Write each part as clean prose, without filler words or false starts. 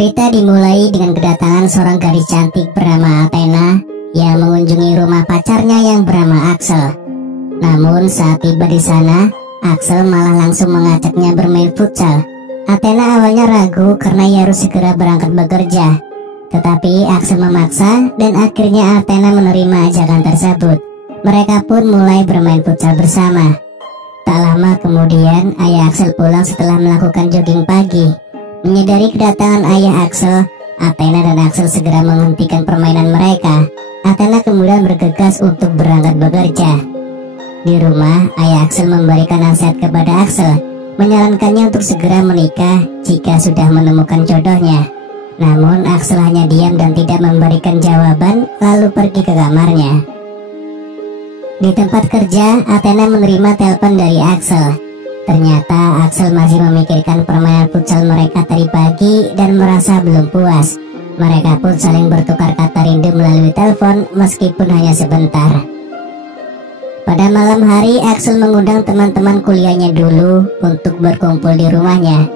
Cerita dimulai dengan kedatangan seorang gadis cantik bernama Athena yang mengunjungi rumah pacarnya yang bernama Axel. Namun saat tiba di sana, Axel malah langsung mengajaknya bermain futsal. Athena awalnya ragu karena ia harus segera berangkat bekerja. Tetapi Axel memaksa dan akhirnya Athena menerima ajakan tersebut. Mereka pun mulai bermain futsal bersama. Tak lama kemudian ayah Axel pulang setelah melakukan jogging pagi. Menyadari kedatangan ayah Axel, Athena dan Axel segera menghentikan permainan mereka. Athena kemudian bergegas untuk berangkat bekerja. Di rumah, ayah Axel memberikan nasihat kepada Axel, menyarankannya untuk segera menikah jika sudah menemukan jodohnya. Namun Axel hanya diam dan tidak memberikan jawaban, lalu pergi ke kamarnya. Di tempat kerja, Athena menerima telepon dari Axel. Ternyata Axel masih memikirkan permainan futsal mereka tadi pagi dan merasa belum puas. Mereka pun saling bertukar kata rindu melalui telepon meskipun hanya sebentar. Pada malam hari, Axel mengundang teman-teman kuliahnya dulu untuk berkumpul di rumahnya.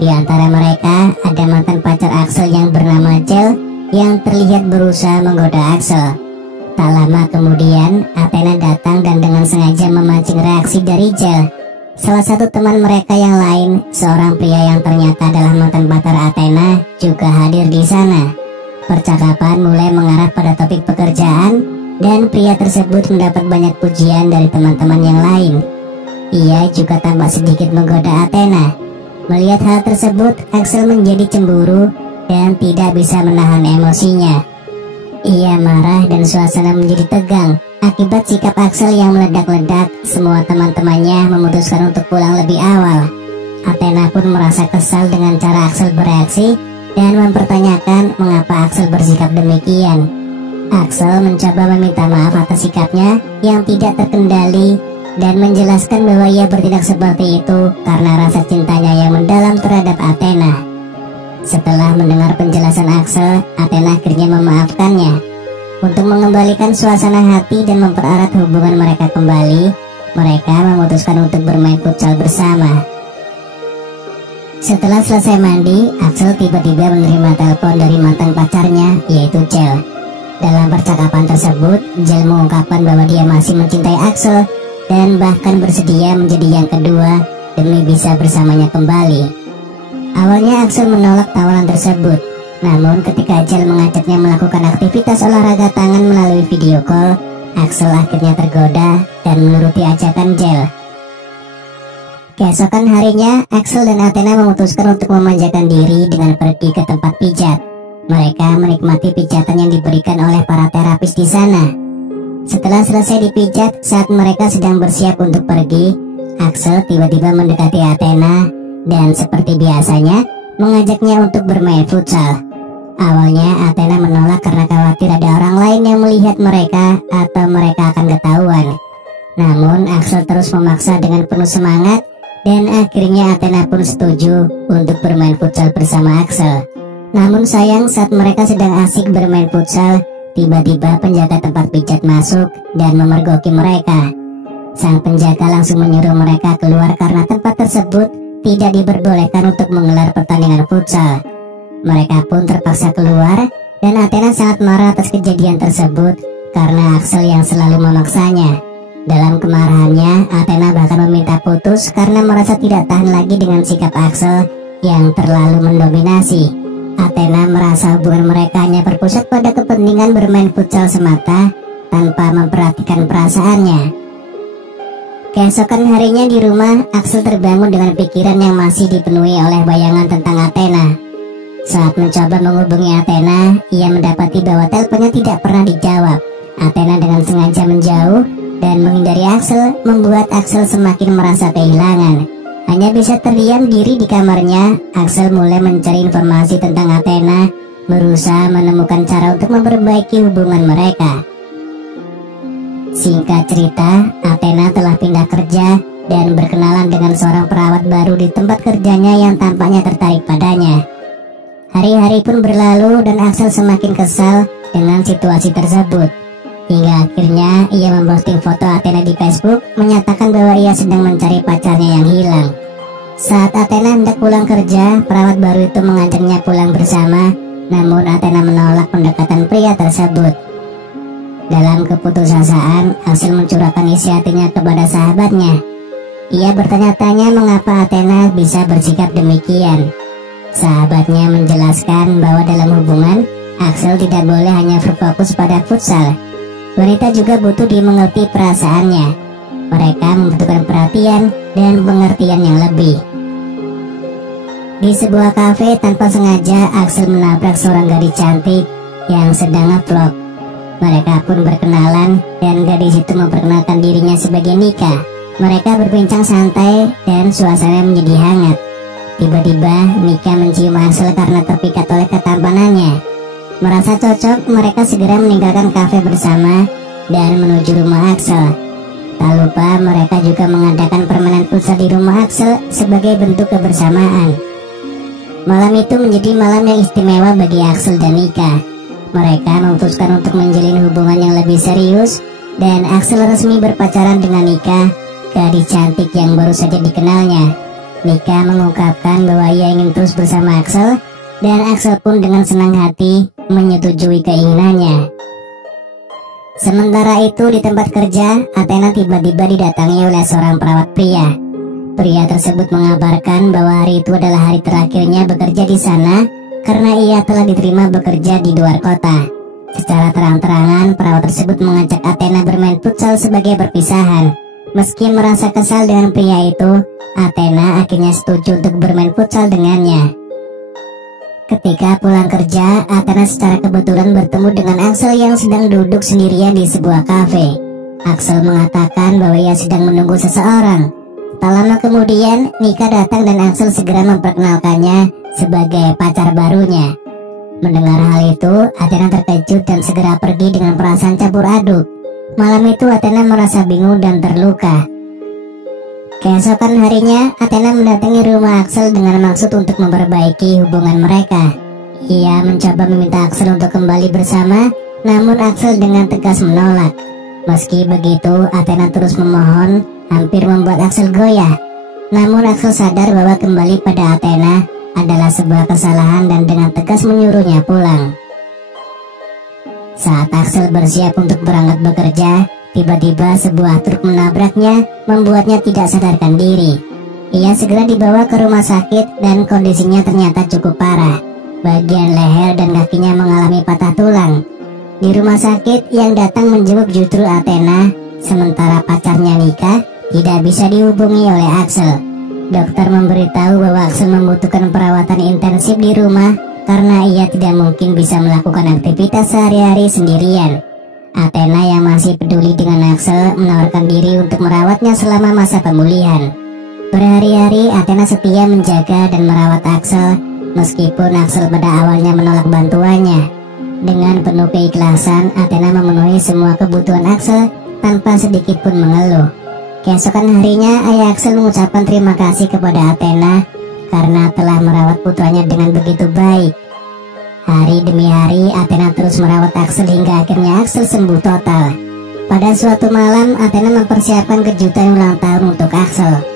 Di antara mereka ada mantan pacar Axel yang bernama Jel yang terlihat berusaha menggoda Axel. Tak lama kemudian, Athena datang dan dengan sengaja memancing reaksi dari Jel. Salah satu teman mereka yang lain, seorang pria yang ternyata adalah mantan pacar Athena, juga hadir di sana. Percakapan mulai mengarah pada topik pekerjaan, dan pria tersebut mendapat banyak pujian dari teman-teman yang lain. Ia juga tampak sedikit menggoda Athena. Melihat hal tersebut, Axel menjadi cemburu dan tidak bisa menahan emosinya. Ia marah dan suasana menjadi tegang. Akibat sikap Axel yang meledak-ledak, semua teman-temannya memutuskan untuk pulang lebih awal. Athena pun merasa kesal dengan cara Axel bereaksi dan mempertanyakan mengapa Axel bersikap demikian. Axel mencoba meminta maaf atas sikapnya yang tidak terkendali dan menjelaskan bahwa ia bertindak seperti itu karena rasa cintanya yang mendalam terhadap Athena. Setelah mendengar penjelasan Axel, Athena akhirnya memaafkannya. Untuk mengembalikan suasana hati dan mempererat hubungan mereka kembali, mereka memutuskan untuk bermain futsal bersama. Setelah selesai mandi, Axel tiba-tiba menerima telepon dari mantan pacarnya, yaitu Jel. Dalam percakapan tersebut, Jel mengungkapkan bahwa dia masih mencintai Axel dan bahkan bersedia menjadi yang kedua demi bisa bersamanya kembali. Awalnya Axel menolak tawaran tersebut. Namun ketika Jel mengajaknya melakukan aktivitas olahraga tangan melalui video call, Axel akhirnya tergoda dan menuruti ajakan Jel. Keesokan harinya, Axel dan Athena memutuskan untuk memanjakan diri dengan pergi ke tempat pijat. Mereka menikmati pijatan yang diberikan oleh para terapis di sana. Setelah selesai dipijat, saat mereka sedang bersiap untuk pergi, Axel tiba-tiba mendekati Athena dan seperti biasanya mengajaknya untuk bermain futsal. Awalnya Athena menolak karena khawatir ada orang lain yang melihat mereka atau mereka akan ketahuan. Namun Axel terus memaksa dengan penuh semangat dan akhirnya Athena pun setuju untuk bermain futsal bersama Axel. Namun sayang saat mereka sedang asik bermain futsal, tiba-tiba penjaga tempat pijat masuk dan memergoki mereka. Sang penjaga langsung menyuruh mereka keluar karena tempat tersebut tidak diperbolehkan untuk menggelar pertandingan futsal. Mereka pun terpaksa keluar dan Athena sangat marah atas kejadian tersebut karena Axel yang selalu memaksanya. Dalam kemarahannya, Athena bahkan meminta putus karena merasa tidak tahan lagi dengan sikap Axel yang terlalu mendominasi. Athena merasa hubungan mereka hanya berpusat pada kepentingan bermain futsal semata tanpa memperhatikan perasaannya. Keesokan harinya di rumah, Axel terbangun dengan pikiran yang masih dipenuhi oleh bayangan tentang Athena. Saat mencoba menghubungi Athena, ia mendapati bahwa teleponnya tidak pernah dijawab. Athena dengan sengaja menjauh dan menghindari Axel, membuat Axel semakin merasa kehilangan. Hanya bisa terdiam diri di kamarnya, Axel mulai mencari informasi tentang Athena, berusaha menemukan cara untuk memperbaiki hubungan mereka. Singkat cerita, Athena telah pindah kerja dan berkenalan dengan seorang perawat baru di tempat kerjanya yang tampaknya tertarik padanya. Hari-hari pun berlalu dan Axel semakin kesal dengan situasi tersebut. Hingga akhirnya ia memposting foto Athena di Facebook, menyatakan bahwa ia sedang mencari pacarnya yang hilang. Saat Athena hendak pulang kerja, perawat baru itu mengajaknya pulang bersama, namun Athena menolak pendekatan pria tersebut. Dalam keputusasaan, Axel mencurahkan isi hatinya kepada sahabatnya. Ia bertanya-tanya mengapa Athena bisa bersikap demikian. Sahabatnya menjelaskan bahwa dalam hubungan, Axel tidak boleh hanya berfokus pada futsal. Wanita juga butuh dimengerti perasaannya. Mereka membutuhkan perhatian dan pengertian yang lebih. Di sebuah kafe, tanpa sengaja Axel menabrak seorang gadis cantik yang sedang ngevlog. Mereka pun berkenalan dan gadis itu memperkenalkan dirinya sebagai Nika. Mereka berbincang santai dan suasana menjadi hangat. Tiba-tiba Nika mencium Axel karena terpikat oleh ketampanannya. Merasa cocok, mereka segera meninggalkan kafe bersama dan menuju rumah Axel. Tak lupa mereka juga mengadakan permainan futsal di rumah Axel sebagai bentuk kebersamaan. Malam itu menjadi malam yang istimewa bagi Axel dan Nika. Mereka memutuskan untuk menjalin hubungan yang lebih serius, dan Axel resmi berpacaran dengan Nika, gadis cantik yang baru saja dikenalnya. Nika mengungkapkan bahwa ia ingin terus bersama Axel, dan Axel pun dengan senang hati menyetujui keinginannya. Sementara itu di tempat kerja, Athena tiba-tiba didatangi oleh seorang perawat pria. Pria tersebut mengabarkan bahwa hari itu adalah hari terakhirnya bekerja di sana karena ia telah diterima bekerja di luar kota. Secara terang-terangan, perawat tersebut mengajak Athena bermain futsal sebagai perpisahan. Meski merasa kesal dengan pria itu, Athena akhirnya setuju untuk bermain futsal dengannya. Ketika pulang kerja, Athena secara kebetulan bertemu dengan Axel yang sedang duduk sendirian di sebuah kafe. Axel mengatakan bahwa ia sedang menunggu seseorang. Tak lama kemudian, Nika datang dan Axel segera memperkenalkannya sebagai pacar barunya. Mendengar hal itu, Athena terkejut dan segera pergi dengan perasaan campur aduk. Malam itu Athena merasa bingung dan terluka. Keesokan harinya, Athena mendatangi rumah Axel dengan maksud untuk memperbaiki hubungan mereka. Ia mencoba meminta Axel untuk kembali bersama, namun Axel dengan tegas menolak. Meski begitu, Athena terus memohon, hampir membuat Axel goyah. Namun Axel sadar bahwa kembali pada Athena adalah sebuah kesalahan dan dengan tegas menyuruhnya pulang. Saat Axel bersiap untuk berangkat bekerja, tiba-tiba sebuah truk menabraknya, membuatnya tidak sadarkan diri. Ia segera dibawa ke rumah sakit dan kondisinya ternyata cukup parah. Bagian leher dan kakinya mengalami patah tulang. Di rumah sakit, yang datang menjenguk justru Athena, sementara pacarnya Nika tidak bisa dihubungi oleh Axel. Dokter memberitahu bahwa Axel membutuhkan perawatan intensif di rumah karena ia tidak mungkin bisa melakukan aktivitas sehari-hari sendirian. Athena yang masih peduli dengan Axel menawarkan diri untuk merawatnya selama masa pemulihan. Berhari-hari Athena setia menjaga dan merawat Axel, meskipun Axel pada awalnya menolak bantuannya. Dengan penuh keikhlasan, Athena memenuhi semua kebutuhan Axel tanpa sedikit pun mengeluh. Keesokan harinya, ayah Axel mengucapkan terima kasih kepada Athena karena telah merawat putranya dengan begitu baik. Hari demi hari, Athena terus merawat Axel hingga akhirnya Axel sembuh total. Pada suatu malam, Athena mempersiapkan kejutan ulang tahun untuk Axel.